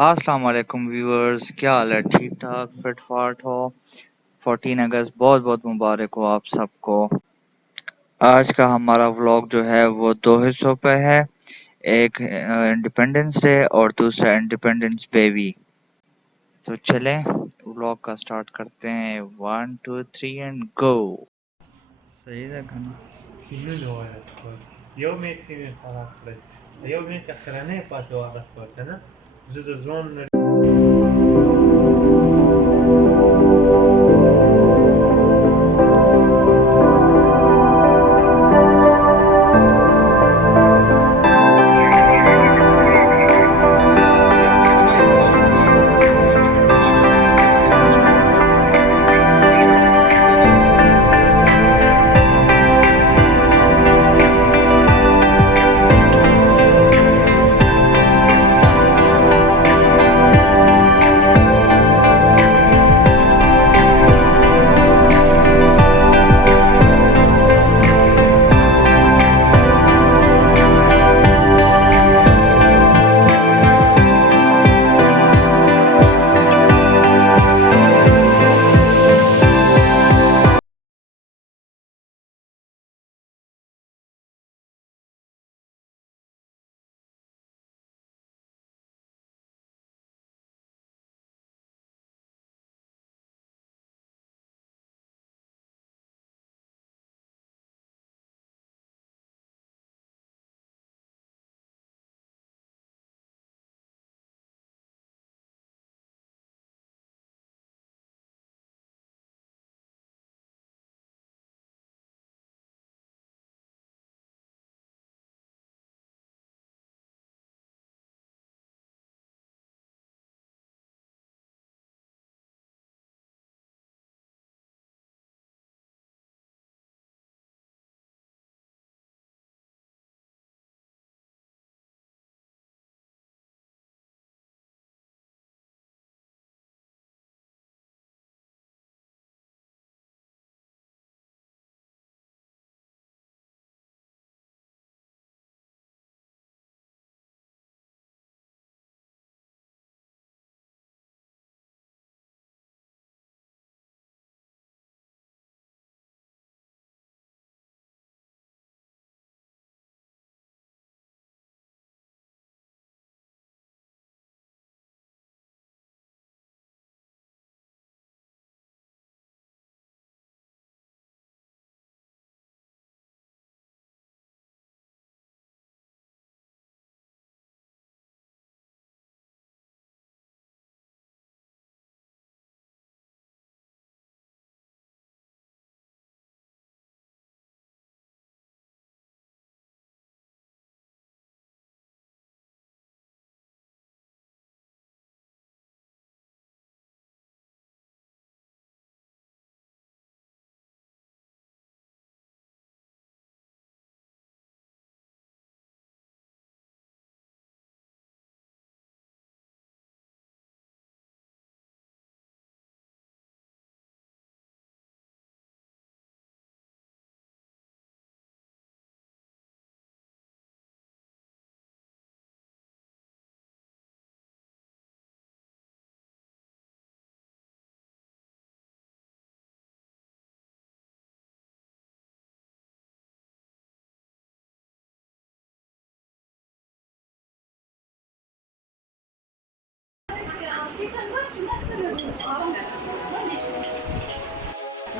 अस्सलाम वालेकुम व्यूअर्स, क्या हाल है? ठीक ठाक फिट फाट हो? 14 अगस्त बहुत बहुत मुबारक हो आप सबको। आज का हमारा व्लॉग जो है वो दो हिस्सों पे है। एक इंडिपेंडेंस डे और दूसरा इंडिपेंडेंस बेबी। तो चलें व्लॉग का स्टार्ट करते हैं। 1 2 3 एंड गो। सही है गाना। Kinuno jako. Geometrii farklı. Geometri krene yapatı o arasında. Zıdızon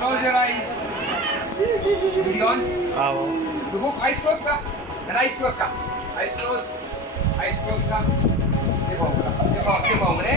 Close your eyes. Video on. The book, eyes closed ka. And eyes closed ka. Eyes closed. Eyes closed ka. देखो देखो देखो मैंने